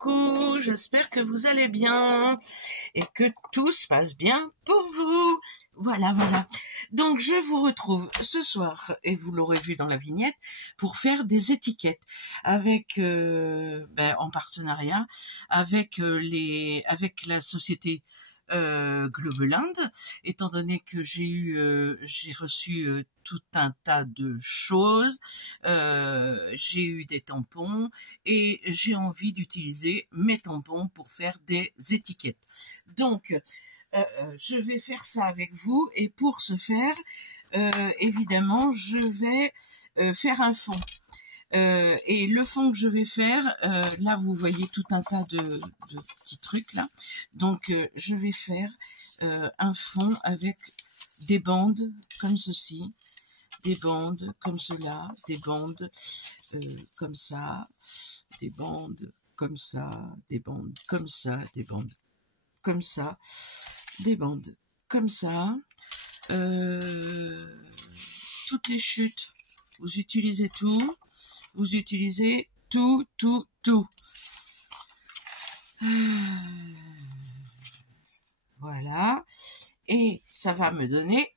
coucou, j'espère que vous allez bien et que tout se passe bien pour vous. Voilà. Donc je vous retrouve ce soir, et vous l'aurez vu dans la vignette, pour faire des étiquettes avec, en partenariat avec la société Globeland, étant donné que j'ai reçu tout un tas de choses, j'ai eu des tampons et j'ai envie d'utiliser mes tampons pour faire des étiquettes. Donc je vais faire ça avec vous, et pour ce faire, évidemment, je vais faire un fond. Et le fond que je vais faire, là vous voyez tout un tas de petits trucs là. Donc je vais faire un fond avec des bandes comme ceci, des bandes comme cela, des bandes comme ça, des bandes comme ça, des bandes comme ça, des bandes comme ça, des bandes comme ça. Toutes les chutes, vous utilisez tout. Vous utilisez tout. Voilà. Et ça va me donner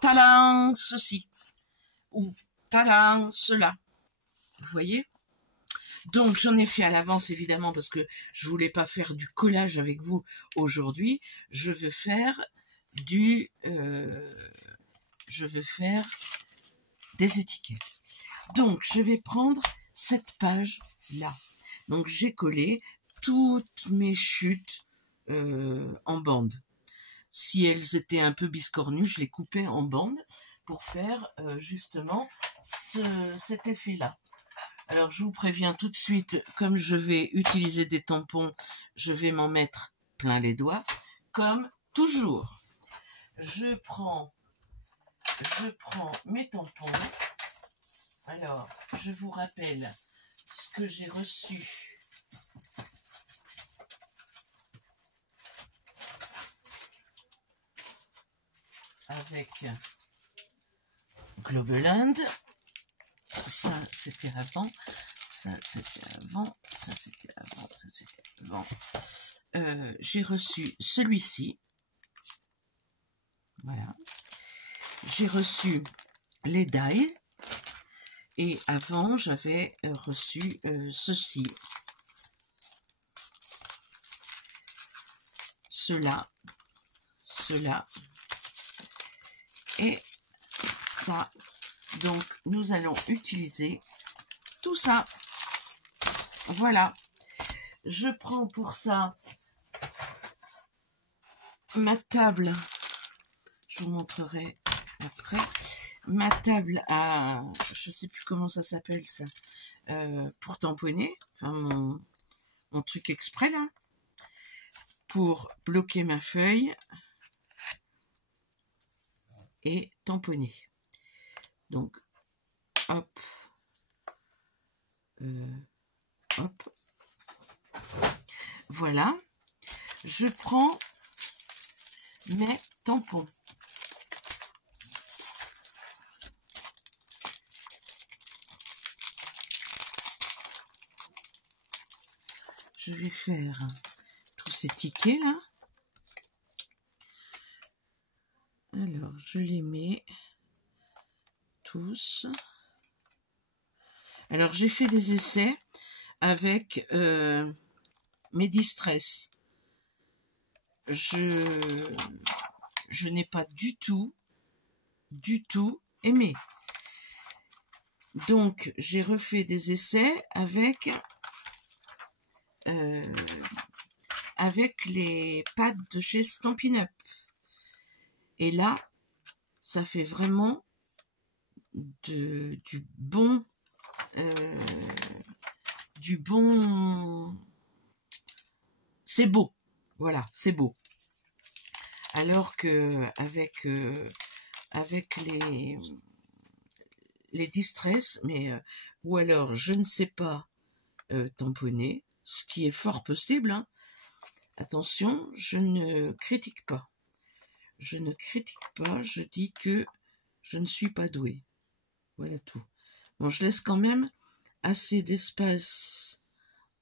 talent ceci. Ou talent cela. Vous voyez? Donc j'en ai fait à l'avance évidemment parce que je voulais pas faire du collage avec vous aujourd'hui. Je veux faire des étiquettes. Donc, je vais prendre cette page-là. Donc, j'ai collé toutes mes chutes en bande. Si elles étaient un peu biscornues, je les coupais en bande pour faire justement cet effet-là. Alors, je vous préviens tout de suite, comme je vais utiliser des tampons, je vais m'en mettre plein les doigts, comme toujours. Je prends mes tampons. Alors, je vous rappelle ce que j'ai reçu avec Globeland. Ça, c'était avant. Ça, c'était avant. Ça, c'était avant. Ça, c'était avant. J'ai reçu celui-ci. Voilà. J'ai reçu les dies. Et avant, j'avais reçu ceci, cela, et ça. Donc, nous allons utiliser tout ça. Voilà. Je prends pour ça ma table. Je vous montrerai après. Ma table à, je sais plus comment ça s'appelle ça, pour tamponner, enfin mon truc exprès là, pour bloquer ma feuille et tamponner. Donc, hop, hop, voilà. Je prends mes tampons. Je vais faire tous ces tickets là. Alors, je les mets tous. Alors, j'ai fait des essais avec mes distress. Je n'ai pas du tout aimé. Donc, j'ai refait des essais avec les pads de chez Stampin' Up. Et là, ça fait vraiment du bon, c'est beau. Voilà, c'est beau. Alors que avec les distress, mais ou alors je ne sais pas tamponner, ce qui est fort possible, hein. Attention, je ne critique pas. Je ne critique pas, je dis que je ne suis pas douée. Voilà tout. Bon, je laisse quand même assez d'espace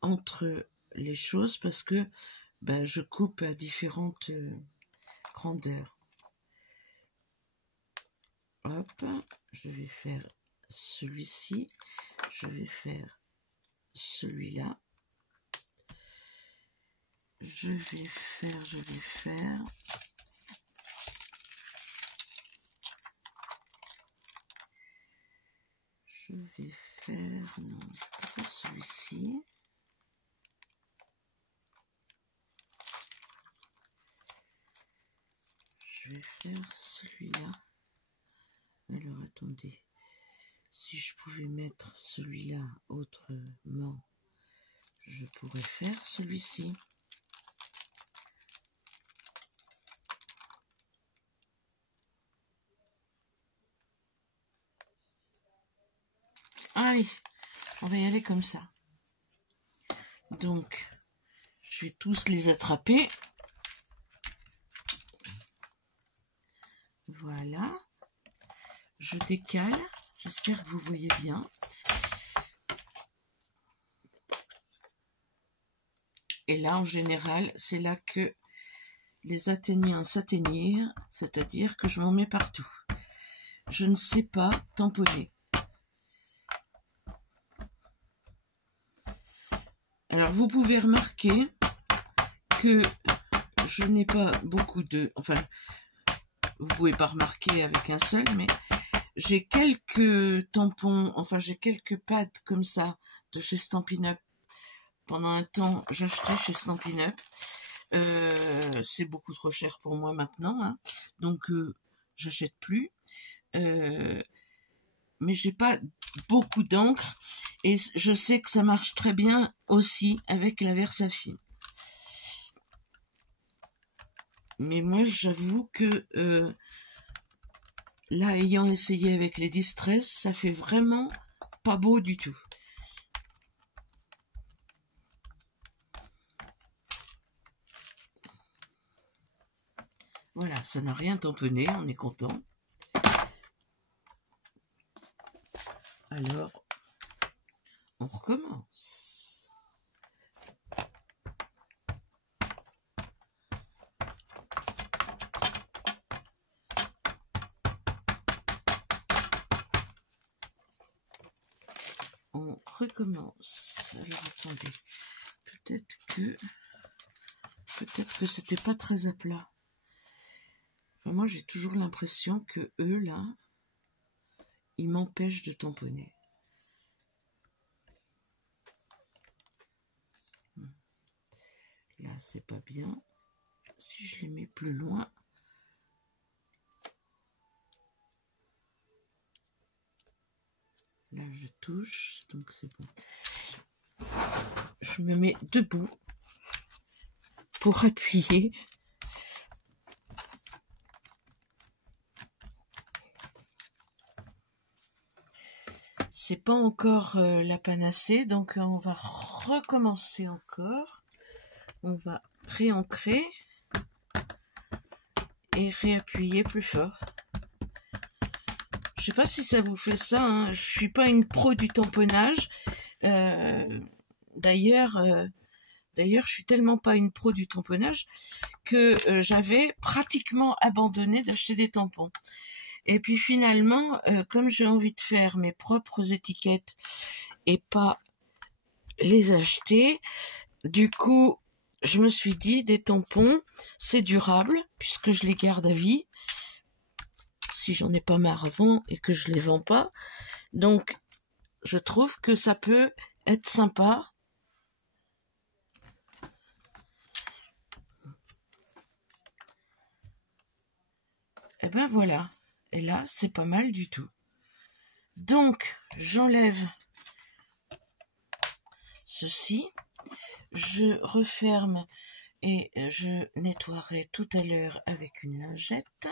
entre les choses parce que ben, je coupe à différentes grandeurs. Hop, je vais faire celui-ci, je vais faire celui-là, je vais faire, non, je vais faire celui-ci. Je vais faire celui-là. Alors, attendez. Si je pouvais mettre celui-là autrement, je pourrais faire celui-ci. Allez, on va y aller comme ça. Donc, je vais tous les attraper. Voilà. Je décale. J'espère que vous voyez bien. Et là, en général, c'est là que les atténuants s'atteignirent, c'est-à-dire que je m'en mets partout. Je ne sais pas tamponner. Alors, vous pouvez remarquer que je n'ai pas beaucoup de... Enfin, vous pouvez pas remarquer avec un seul, mais j'ai quelques tampons, enfin j'ai quelques pads comme ça de chez Stampin' Up. Pendant un temps, j'achetais chez Stampin' Up. C'est beaucoup trop cher pour moi maintenant, hein. Donc j'achète plus. Mais j'ai pas beaucoup d'encre et je sais que ça marche très bien aussi avec la Versafine. Mais moi, j'avoue que là, ayant essayé avec les Distress, ça fait vraiment pas beau du tout. Voilà, ça n'a rien tamponné, on est content. Alors, on recommence. On recommence. Alors, attendez. Peut-être que c'était pas très à plat. Enfin, moi, j'ai toujours l'impression que eux, là, ils m'empêchent de tamponner. Là, c'est pas bien. Si je les mets plus loin... Là, je touche, donc c'est bon. Je me mets debout pour appuyer. C'est pas encore la panacée, donc on va recommencer encore. On va réancrer et réappuyer plus fort. Je sais pas si ça vous fait ça, hein. Je suis pas une pro du tamponnage. D'ailleurs, je suis tellement pas une pro du tamponnage que j'avais pratiquement abandonné d'acheter des tampons. Et puis finalement, comme j'ai envie de faire mes propres étiquettes et pas les acheter, du coup, je me suis dit, des tampons, c'est durable, puisque je les garde à vie, si j'en ai pas marre avant et que je les vends pas. Donc, je trouve que ça peut être sympa. Et ben voilà. Et là, c'est pas mal du tout. Donc, j'enlève ceci. Je referme et je nettoierai tout à l'heure avec une lingette.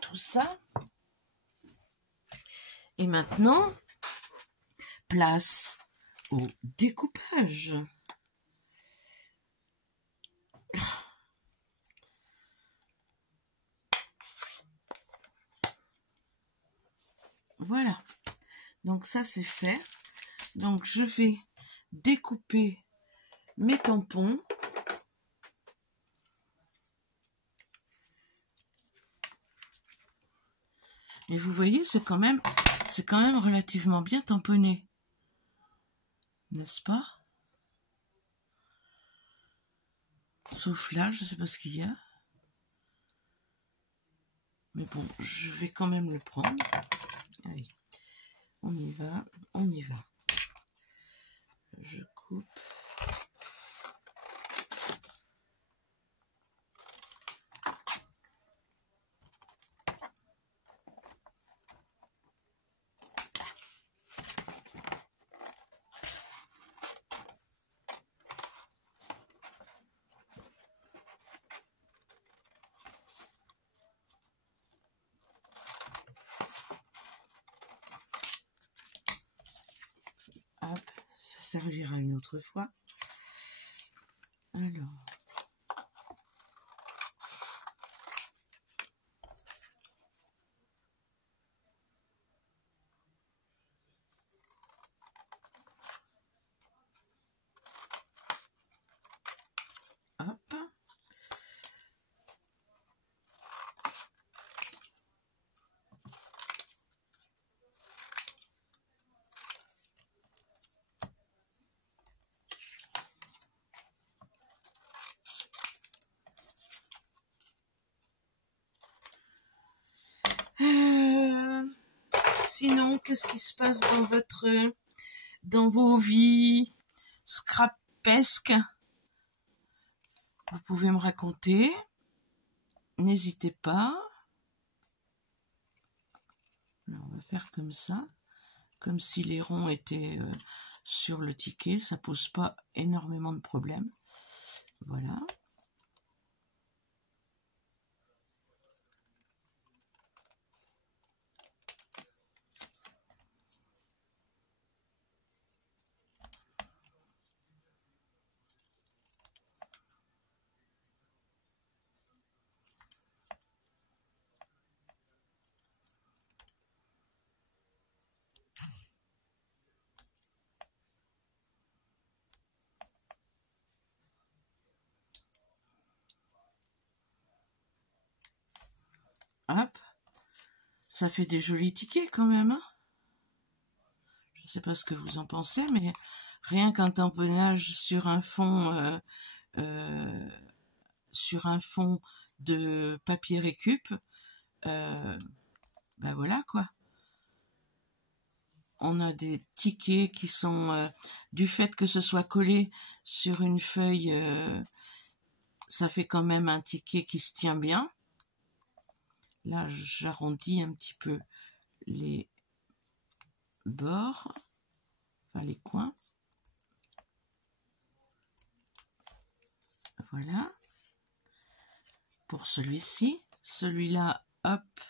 Tout ça. Et maintenant, place au découpage. Voilà. Donc ça, c'est fait. Donc je vais découper mes tampons. Et vous voyez, c'est quand même relativement bien tamponné. N'est-ce pas? Sauf là, je ne sais pas ce qu'il y a. Mais bon, je vais quand même le prendre. Allez, on y va, on y va. Je coupe. Hop, ça servira une autre fois. Alors. Hop. Sinon, qu'est-ce qui se passe dans vos vies scrapesques? Vous pouvez me raconter. N'hésitez pas. Alors, on va faire comme ça. Comme si les ronds étaient sur le ticket. Ça pose pas énormément de problèmes. Voilà. Hop. Ça fait des jolis tickets quand même. Hein, je ne sais pas ce que vous en pensez, mais rien qu'un tamponnage sur un fond de papier récup, ben voilà quoi. On a des tickets qui sont, du fait que ce soit collé sur une feuille, ça fait quand même un ticket qui se tient bien. Là, j'arrondis un petit peu les bords, enfin les coins. Voilà. Pour celui-ci. Celui-là, hop,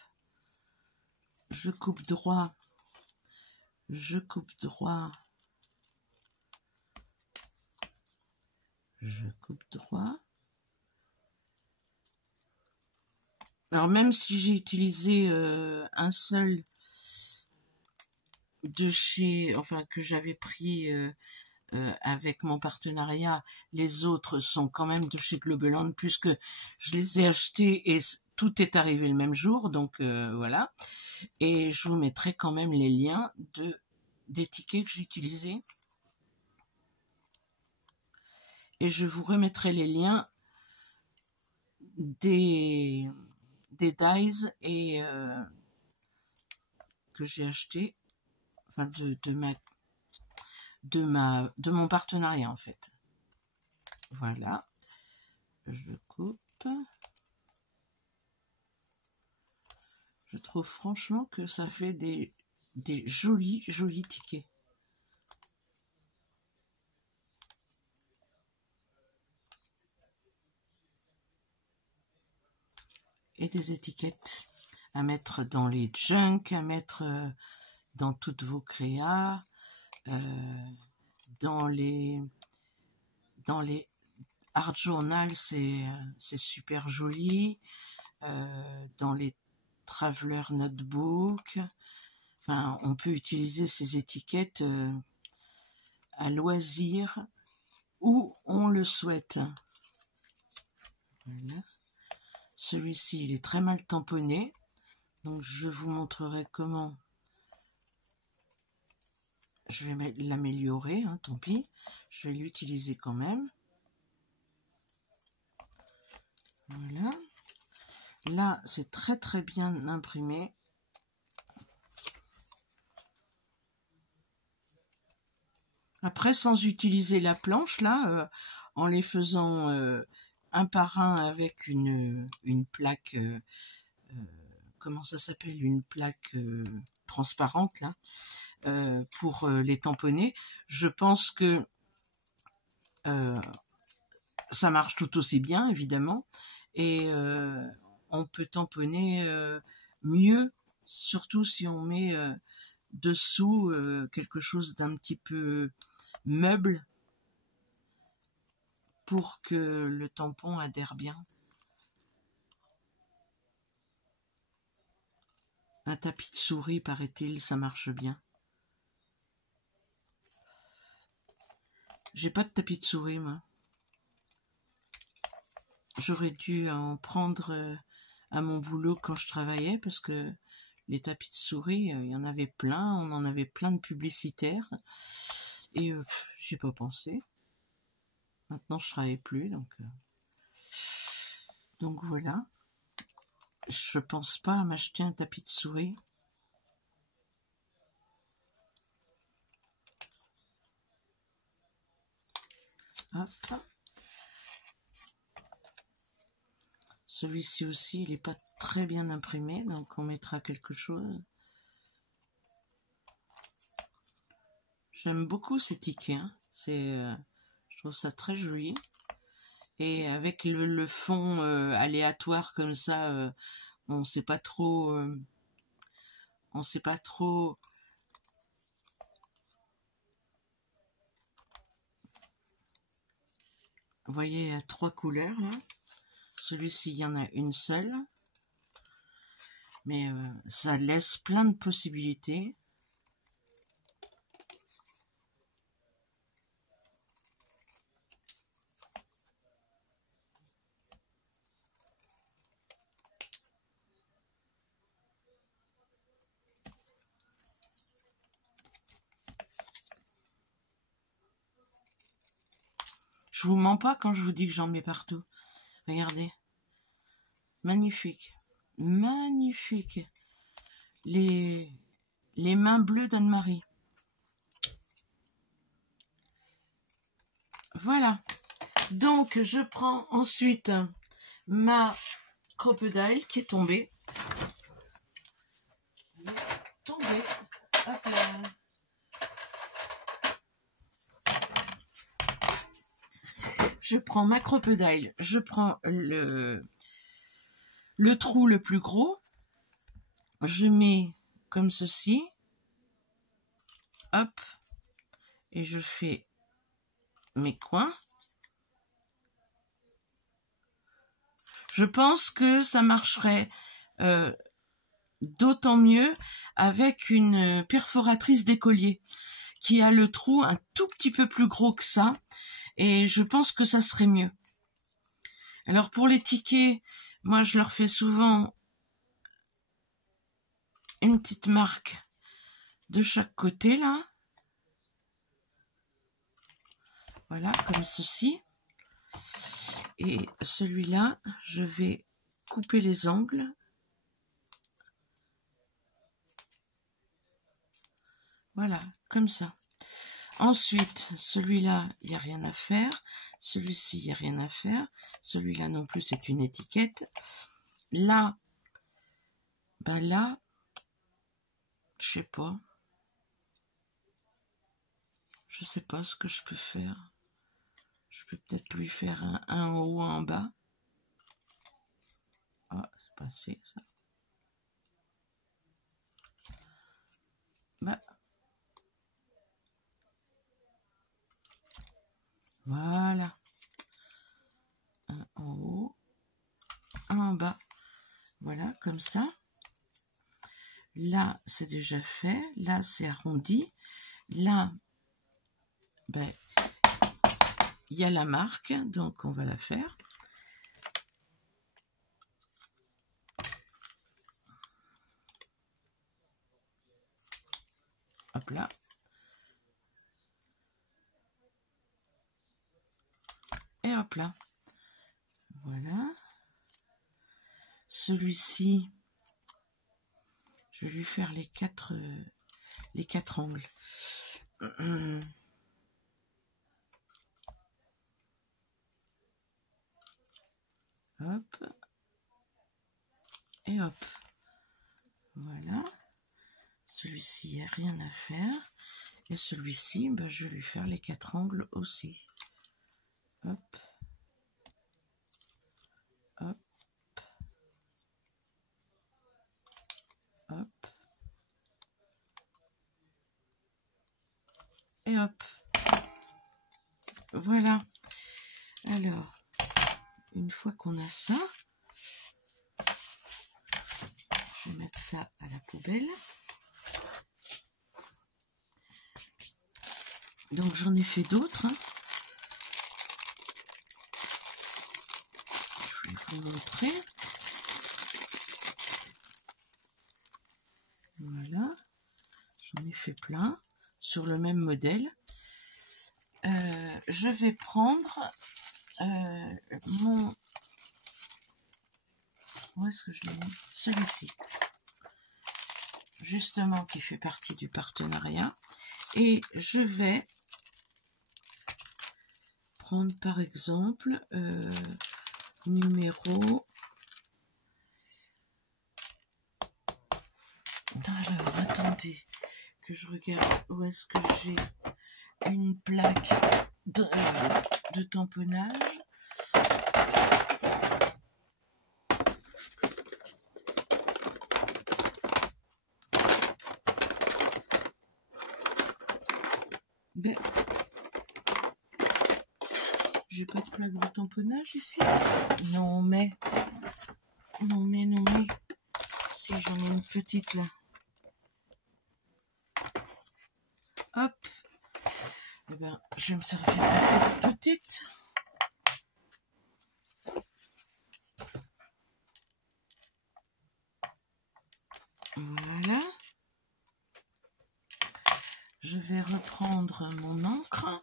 je coupe droit. Je coupe droit. Je coupe droit. Alors même si j'ai utilisé un seul de chez, enfin que j'avais pris avec mon partenariat, les autres sont quand même de chez Globeland puisque je les ai achetés et tout est arrivé le même jour, donc voilà. Et je vous mettrai quand même les liens des tickets que j'ai utilisés. Et je vous remettrai les liens des dies et que j'ai acheté, enfin de mon partenariat en fait. Voilà, je coupe. Je trouve franchement que ça fait des jolis tickets. Et des étiquettes à mettre dans les junk, à mettre dans toutes vos créas, dans les art journal, c'est super joli, dans les traveler notebook, enfin on peut utiliser ces étiquettes à loisir où on le souhaite. Voilà. Celui-ci, il est très mal tamponné. Donc, je vous montrerai comment je vais l'améliorer. Hein, tant pis. Je vais l'utiliser quand même. Voilà. Là, c'est très très bien imprimé. Après, sans utiliser la planche, là, en les faisant un par un avec une plaque, comment ça s'appelle, une plaque transparente, là, pour les tamponner, je pense que ça marche tout aussi bien, évidemment, et on peut tamponner mieux, surtout si on met dessous quelque chose d'un petit peu meuble pour que le tampon adhère bien. Un tapis de souris, paraît-il, ça marche bien. J'ai pas de tapis de souris, moi. J'aurais dû en prendre à mon boulot quand je travaillais, parce que les tapis de souris, il y en avait plein, on en avait plein de publicitaires, et j'ai pas pensé. Maintenant, je travaille plus, donc voilà. Je pense pas à m'acheter un tapis de souris. Hop. Celui-ci aussi, il n'est pas très bien imprimé, donc on mettra quelque chose. J'aime beaucoup ces tickets, hein. Je trouve ça très joli. Et avec le fond aléatoire comme ça, on sait pas trop. On sait pas trop. Vous voyez, il y a 3 couleurs là. Celui-ci, il y en a une seule. Mais ça laisse plein de possibilités. Je vous mens pas quand je vous dis que j'en mets partout. Regardez. Magnifique. Magnifique. Les mains bleues d'Anne-Marie. Voilà. Donc, je prends ensuite ma crocodile qui est tombée. Tombée. Hop là. Je prends ma crocodile. Je prends le trou le plus gros. Je mets comme ceci. Hop. Et je fais mes coins. Je pense que ça marcherait d'autant mieux avec une perforatrice d'écolier qui a le trou un tout petit peu plus gros que ça, et je pense que ça serait mieux. Alors pour les tickets, moi je leur fais souvent une petite marque de chaque côté là. Voilà, comme ceci. Et celui-là, je vais couper les angles. Voilà, comme ça. Ensuite, celui-là, il n'y a rien à faire. Celui-ci, il n'y a rien à faire. Celui-là non plus, c'est une étiquette. Là, ben là, je sais pas. Je sais pas ce que je peux faire. Je peux peut-être lui faire un en haut, un en bas. Ah, c'est pas assez, ça. Bah. Voilà. Un en haut, un en bas. Voilà, comme ça. Là, c'est déjà fait. Là, c'est arrondi. Là, ben, il y a la marque, donc on va la faire. Hop là. Et hop là. Voilà. Celui-ci, je vais lui faire les quatre angles. Hop. Et hop. Voilà. Celui-ci, il n'y a rien à faire. Et celui-ci, ben, je vais lui faire les quatre angles aussi. Hop. Hop. Hop. Et hop. Voilà. Alors, une fois qu'on a ça, je vais mettre ça à la poubelle. Donc j'en ai fait d'autres. Hein. Je vais vous montrer. Voilà. J'en ai fait plein sur le même modèle. Je vais prendre mon... Où est-ce que je l'ai mis? Celui-ci. Justement, qui fait partie du partenariat. Et je vais prendre par exemple numéro... Alors, attendez que je regarde où est-ce que j'ai une plaque de tamponnage. Ben, j'ai pas de plaque de tamponnage ici. Non mais, si j'en ai une petite là. Hop. Eh ben, je vais me servir de cette petite. Voilà. Je vais reprendre mon encre.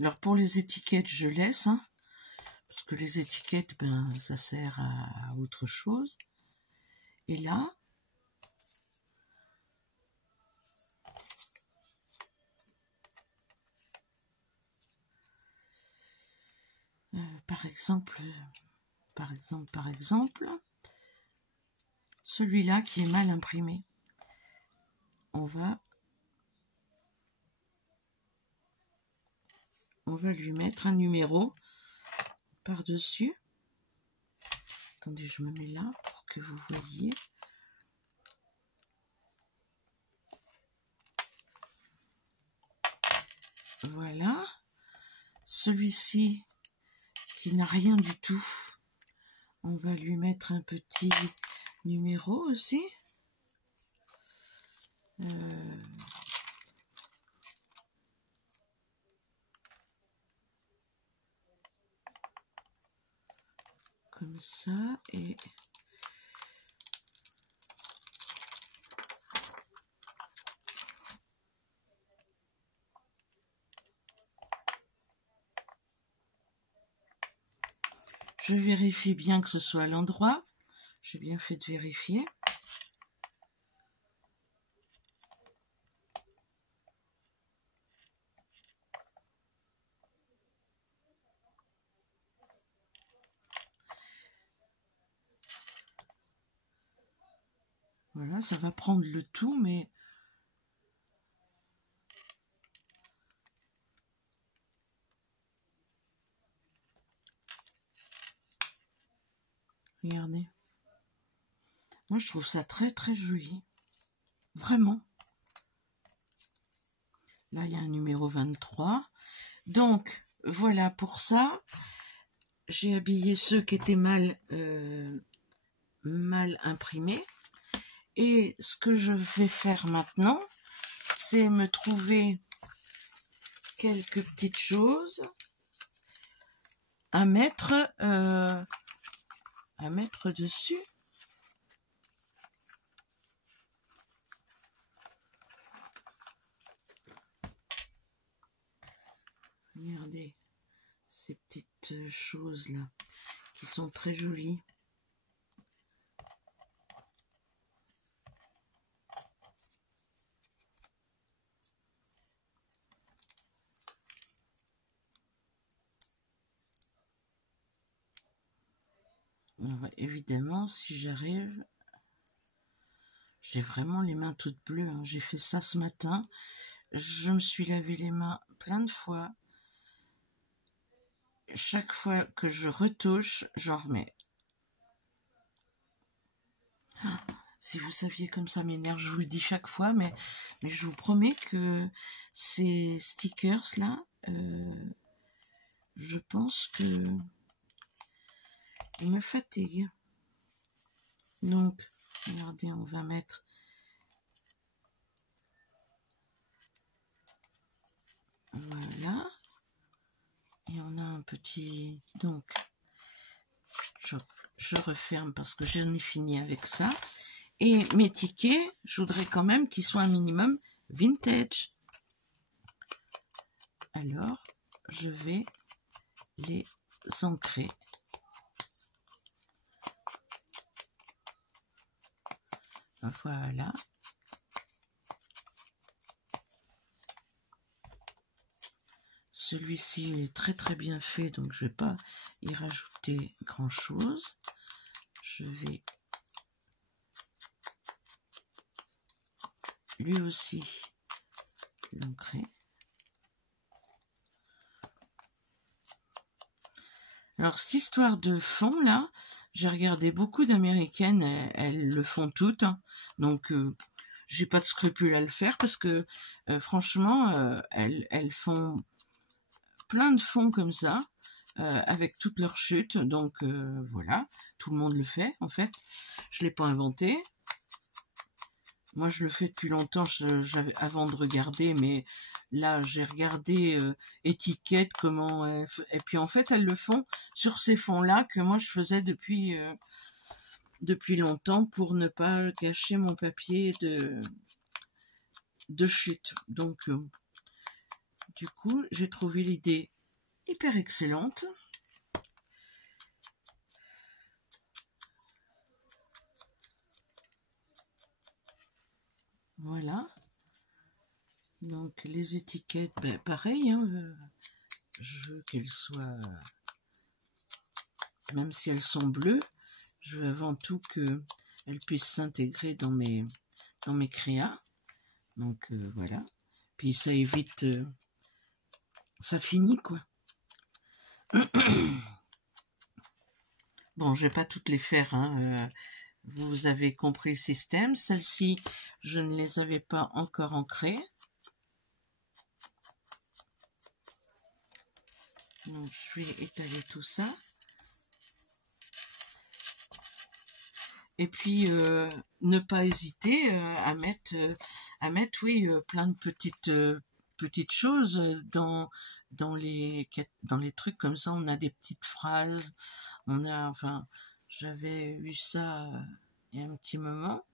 Alors pour les étiquettes, je laisse, hein, parce que les étiquettes, ben, ça sert à autre chose. Et là, par exemple, celui-là qui est mal imprimé, on va lui mettre un numéro par-dessus. Attendez, je me mets là pour que vous voyez. Voilà. Celui-ci qui n'a rien du tout, on va lui mettre un petit numéro aussi. Comme ça, et je vérifie bien que ce soit à l'endroit. J'ai bien fait de vérifier. Voilà, ça va prendre le tout, mais regardez. Moi, je trouve ça très très joli. Vraiment. Là, il y a un numéro 23. Donc, voilà pour ça. j'ai habillé ceux qui étaient mal imprimés. Et ce que je vais faire maintenant, c'est me trouver quelques petites choses à mettre dessus. Regardez ces petites choses là qui sont très jolies. Alors, évidemment, si j'arrive, j'ai vraiment les mains toutes bleues, hein. J'ai fait ça ce matin. Je me suis lavé les mains plein de fois. Chaque fois que je retouche, j'en remets. Ah, si vous saviez comme ça m'énerve, je vous le dis chaque fois, mais je vous promets que ces stickers là, je pense que ils me fatiguent. Donc, regardez, on va mettre voilà. Et on a un petit... Donc, je referme parce que j'en ai fini avec ça. Et mes tickets, je voudrais quand même qu'ils soient un minimum vintage. Alors, je vais les ancrer. Voilà. Celui-ci est très très bien fait, donc je ne vais pas y rajouter grand chose. Je vais lui aussi l'ancrer. Alors cette histoire de fond là, j'ai regardé beaucoup d'américaines, elles le font toutes, hein. Donc j'ai pas de scrupule à le faire parce que franchement elles font plein de fonds comme ça avec toutes leurs chutes. Donc voilà, tout le monde le fait en fait. Je l'ai pas inventé. Moi je le fais depuis longtemps, avant de regarder, mais là j'ai regardé étiquette comment et puis en fait elles le font sur ces fonds là que moi je faisais depuis longtemps pour ne pas gâcher mon papier de chute. Donc du coup j'ai trouvé l'idée hyper excellente. Voilà. Donc les étiquettes, ben, pareil, hein, je veux qu'elles soient, même si elles sont bleues, je veux avant tout qu'elles puissent s'intégrer dans mes créas. Donc voilà. Puis ça évite, ça finit quoi. Bon, je vais pas toutes les faire, hein, vous avez compris le système. Celles-ci, je ne les avais pas encore ancrées. Donc, je vais étaler tout ça. Et puis, ne pas hésiter à mettre, oui, plein de petites choses dans les trucs comme ça. On a des petites phrases. On a, enfin, j'avais eu ça il y a un petit moment.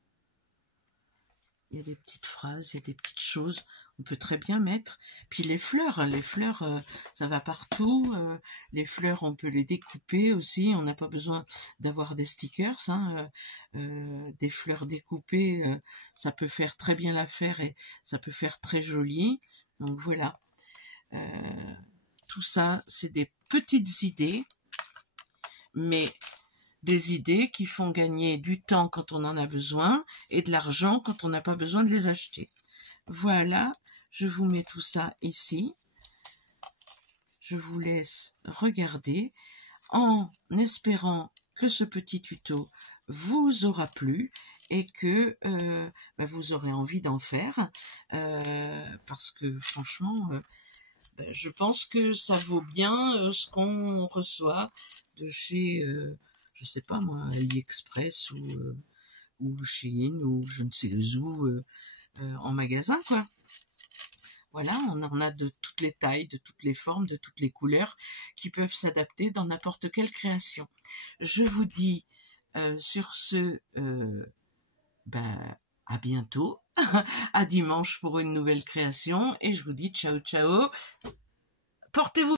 Il y a des petites phrases, il y a des petites choses. On peut très bien mettre. Puis les fleurs, ça va partout. Les fleurs, on peut les découper aussi. On n'a pas besoin d'avoir des stickers, hein. Des fleurs découpées, ça peut faire très bien l'affaire et ça peut faire très joli. Donc voilà. Tout ça, c'est des petites idées, mais des idées qui font gagner du temps quand on en a besoin et de l'argent quand on n'a pas besoin de les acheter. Voilà, je vous mets tout ça ici. Je vous laisse regarder en espérant que ce petit tuto vous aura plu et que vous aurez envie d'en faire parce que franchement je pense que ça vaut bien ce qu'on reçoit de chez, je sais pas moi, AliExpress ou Shein ou je ne sais où en magasin, quoi. Voilà, on en a de toutes les tailles, de toutes les formes, de toutes les couleurs qui peuvent s'adapter dans n'importe quelle création. Je vous dis sur ce, à bientôt, à dimanche pour une nouvelle création et je vous dis ciao ciao, portez-vous